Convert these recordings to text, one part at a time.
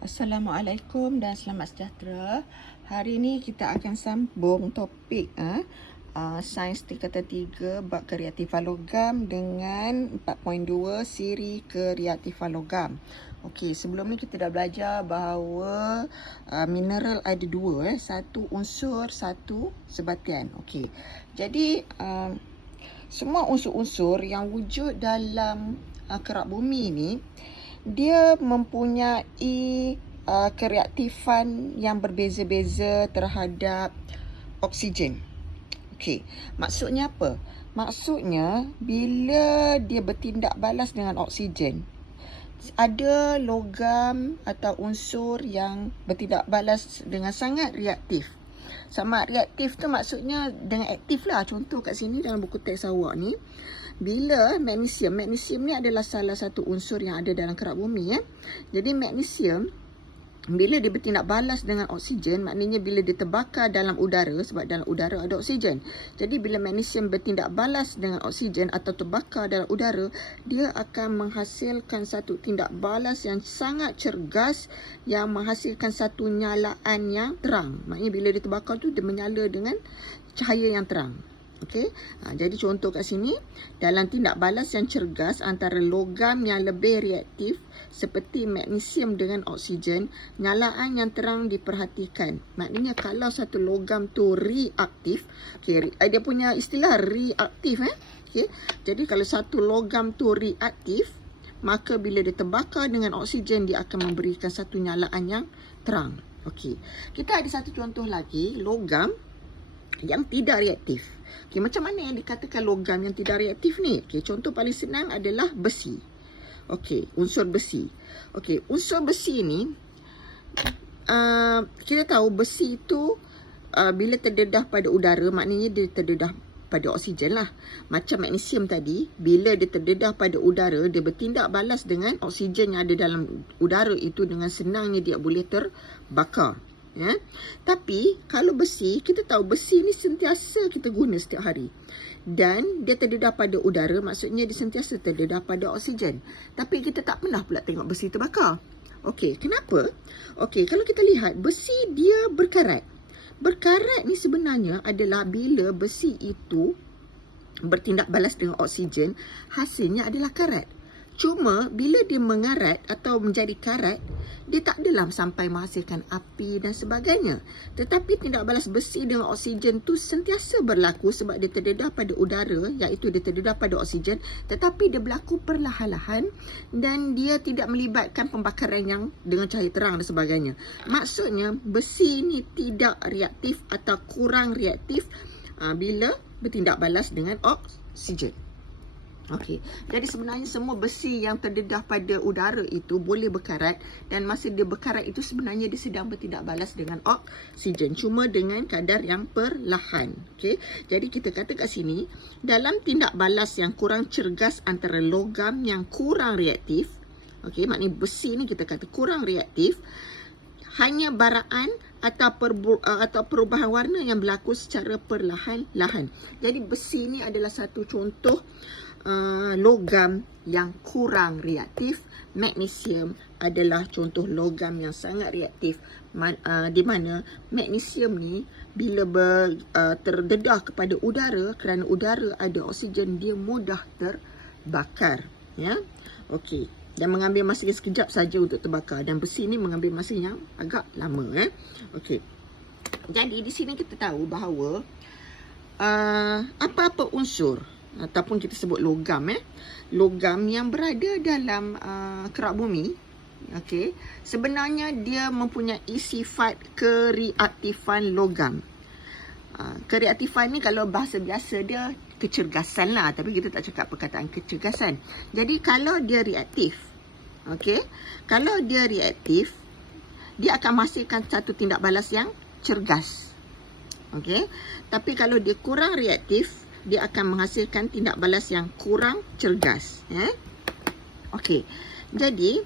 Assalamualaikum dan selamat sejahtera. Hari ini kita akan sambung topik Sains tingkatan 3 bab kereaktifan logam dengan 4.2 siri kereaktifan logam. Okey, sebelum ni kita dah belajar bahawa mineral ada dua, satu unsur, satu sebatian. Okey. Jadi semua unsur-unsur yang wujud dalam kerak bumi ni dia mempunyai kereaktifan yang berbeza-beza terhadap oksigen. Okey, maksudnya apa? Maksudnya bila dia bertindak balas dengan oksigen, ada logam atau unsur yang bertindak balas dengan sangat reaktif. Sangat reaktif tu maksudnya dengan aktif lah. Contoh kat sini dalam buku teks awak ni, bila magnesium ni adalah salah satu unsur yang ada dalam kerak bumi ya. Jadi magnesium bila dia bertindak balas dengan oksigen, maknanya bila dia terbakar dalam udara, sebab dalam udara ada oksigen. Jadi bila magnesium bertindak balas dengan oksigen atau terbakar dalam udara, dia akan menghasilkan satu tindak balas yang sangat cergas yang menghasilkan satu nyalaan yang terang. Maknanya bila dia terbakar tu dia menyala dengan cahaya yang terang. Okey, jadi contoh kat sini, dalam tindak balas yang cergas antara logam yang lebih reaktif seperti magnesium dengan oksigen, nyalaan yang terang diperhatikan. Maknanya kalau satu logam tu reaktif, okay, dia punya istilah reaktif okay. Jadi kalau satu logam tu reaktif, maka bila dia terbakar dengan oksigen, dia akan memberikan satu nyalaan yang terang. Okey, kita ada satu contoh lagi, logam yang tidak reaktif. Okay, macam mana yang dikatakan logam yang tidak reaktif ni? Okay, contoh paling senang adalah besi. Okey, unsur besi. Okey, unsur besi ni, kita tahu besi itu bila terdedah pada udara, maknanya dia terdedah pada oksigen lah. Macam magnesium tadi, bila dia terdedah pada udara, dia bertindak balas dengan oksigen yang ada dalam udara itu, dengan senangnya dia boleh terbakar. Ya. Tapi kalau besi, kita tahu besi ni sentiasa kita guna setiap hari. Dan dia terdedah pada udara, maksudnya dia sentiasa terdedah pada oksigen. Tapi kita tak pernah pula tengok besi terbakar. Okey, kenapa? Okey, kalau kita lihat, besi dia berkarat. Berkarat ni sebenarnya adalah bila besi itu bertindak balas dengan oksigen, hasilnya adalah karat. Cuma bila dia mengarat atau menjadi karat, dia tak adalah sampai menghasilkan api dan sebagainya. Tetapi tindak balas besi dengan oksigen tu sentiasa berlaku sebab dia terdedah pada udara, iaitu dia terdedah pada oksigen, tetapi dia berlaku perlahan-lahan dan dia tidak melibatkan pembakaran yang dengan cahaya terang dan sebagainya. Maksudnya besi ni tidak reaktif atau kurang reaktif bila bertindak balas dengan oksigen. Okey, jadi sebenarnya semua besi yang terdedah pada udara itu boleh berkarat, dan masa dia berkarat itu sebenarnya dia sedang bertindak balas dengan oksigen, cuma dengan kadar yang perlahan. Okey, jadi kita kata kat sini, dalam tindak balas yang kurang cergas antara logam yang kurang reaktif, okey, maknanya besi ni kita kata kurang reaktif, hanya baraan atau perubahan warna yang berlaku secara perlahan-lahan. Jadi besi ni adalah satu contoh logam yang kurang reaktif. Magnesium adalah contoh logam yang sangat reaktif, di mana magnesium ni bila terdedah kepada udara, kerana udara ada oksigen, dia mudah terbakar ya. Okey, dan mengambil masa sekejap saja untuk terbakar, dan besi ni mengambil masa yang agak lama Okey, jadi di sini kita tahu bahawa apa-apa unsur ataupun kita sebut logam logam yang berada dalam kerak bumi, okey, sebenarnya dia mempunyai sifat kereaktifan logam. Kereaktifan ni kalau bahasa biasa dia kecergasan lah, tapi kita tak cakap perkataan kecergasan. Jadi kalau dia reaktif, okey, kalau dia reaktif, dia akan menghasilkan satu tindak balas yang cergas. Okey, tapi kalau dia kurang reaktif, dia akan menghasilkan tindak balas yang kurang cergas. Okey, jadi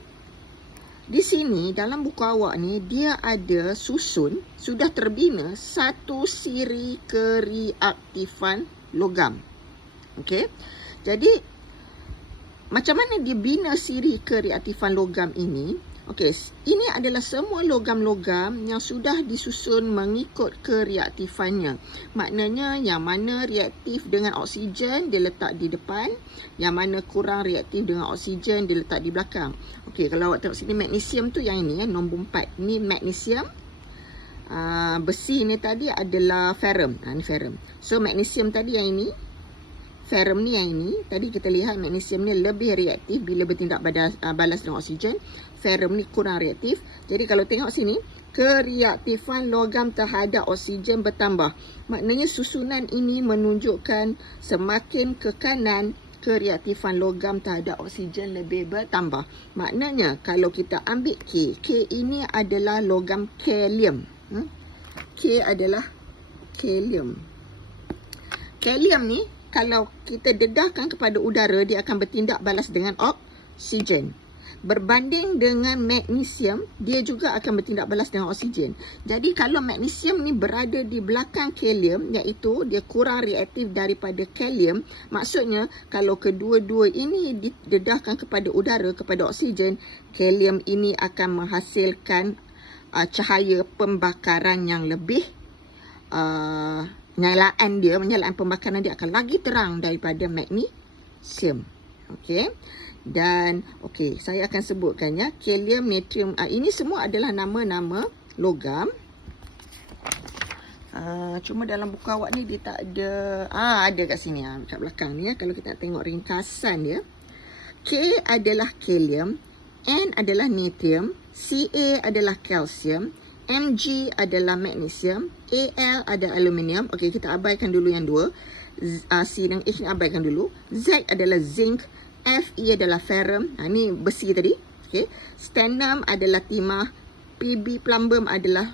di sini dalam buku awak ni dia ada susun, sudah terbina satu siri kereaktifan logam. Okey, jadi macam mana dia bina siri kereaktifan logam ini? Okey, ini adalah semua logam-logam yang sudah disusun mengikut kereaktifannya. Maknanya yang mana reaktif dengan oksigen dia letak di depan, yang mana kurang reaktif dengan oksigen dia letak di belakang. Okey, kalau awak tengok sini magnesium tu yang ini nombor 4. Ni magnesium. Besi ni tadi adalah ferrum. Ni ferrum. So magnesium tadi yang ini, ferrum ni yang ini, tadi kita lihat magnesium ni lebih reaktif bila bertindak balas dengan oksigen. Ferrum ni kurang reaktif. Jadi kalau tengok sini, kereaktifan logam terhadap oksigen bertambah. Maknanya susunan ini menunjukkan semakin ke kanan, kereaktifan logam terhadap oksigen lebih bertambah. Maknanya kalau kita ambil K ini adalah logam kalium. K adalah kalium. Kalium ni kalau kita dedahkan kepada udara, dia akan bertindak balas dengan oksigen. Berbanding dengan magnesium, dia juga akan bertindak balas dengan oksigen. Jadi kalau magnesium ni berada di belakang kalium, iaitu dia kurang reaktif daripada kalium, maksudnya kalau kedua-dua ini didedahkan kepada udara, kepada oksigen, kalium ini akan menghasilkan cahaya pembakaran yang lebih penyalaan pembakaran dia akan lagi terang daripada magnesium. Okey. Dan okey, saya akan sebutkan ya, kalium, natrium, ini semua adalah nama-nama logam. Cuma dalam buku awak ni dia tak ada. Ada kat sini, kat belakang ni ya. Kalau kita nak tengok ringkasan dia, K adalah kalium, N adalah natrium, Ca adalah kalsium, Mg adalah magnesium, Al adalah aluminium. Okey, kita abaikan dulu yang dua. C dan H ni abaikan dulu. Z adalah zinc, Fe adalah ferrum. Ni besi tadi. Okey. Stannum adalah timah, Pb plumbum adalah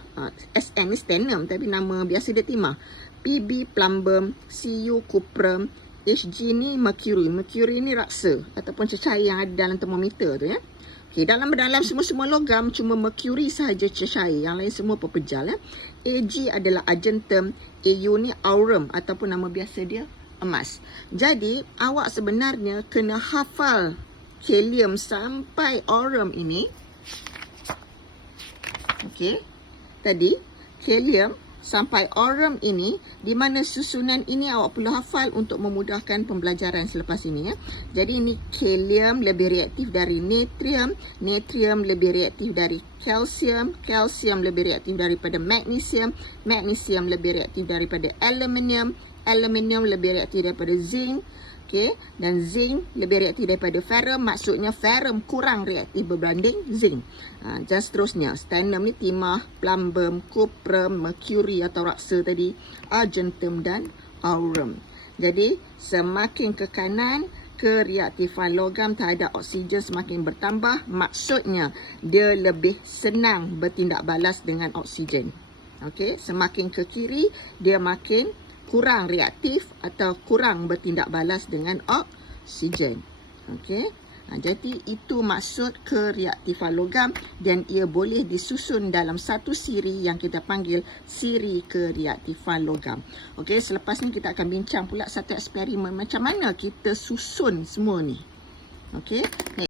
Sn ni stannum tapi nama biasa dia timah. Pb plumbum, Cu cuprum, Hg ni mercury. Mercury ni raksa ataupun cecair yang ada dalam termometer tu ya. Okey, dalam semua logam cuma mercury sahaja cecair, yang lain semua pepejal ya. Ag adalah argentum, Au ni aurum ataupun nama biasa dia emas. Jadi awak sebenarnya kena hafal kalium sampai aurum ini. Okey. Tadi kalium sampai aurum ini, di mana susunan ini awak perlu hafal untuk memudahkan pembelajaran selepas ini ya. Jadi ini kalium lebih reaktif dari natrium, natrium lebih reaktif dari kalsium, kalsium lebih reaktif daripada magnesium, magnesium lebih reaktif daripada aluminium, aluminium lebih reaktif daripada zinc. Okey, dan zinc lebih reaktif daripada ferrum, maksudnya ferrum kurang reaktif berbanding zinc. Dan seterusnya, stannum ni timah, plumbum, cuprum, mercury atau raksa tadi, argentum dan aurum. Jadi semakin ke kanan, kereaktifan logam terhadap oksigen semakin bertambah, maksudnya dia lebih senang bertindak balas dengan oksigen. Okey, semakin ke kiri dia makin kurang reaktif atau kurang bertindak balas dengan oksigen. Okey. Jadi itu maksud kereaktifan logam dan ia boleh disusun dalam satu siri yang kita panggil siri kereaktifan logam. Okey, selepas ni kita akan bincang pula satu eksperimen macam mana kita susun semua ni. Okey.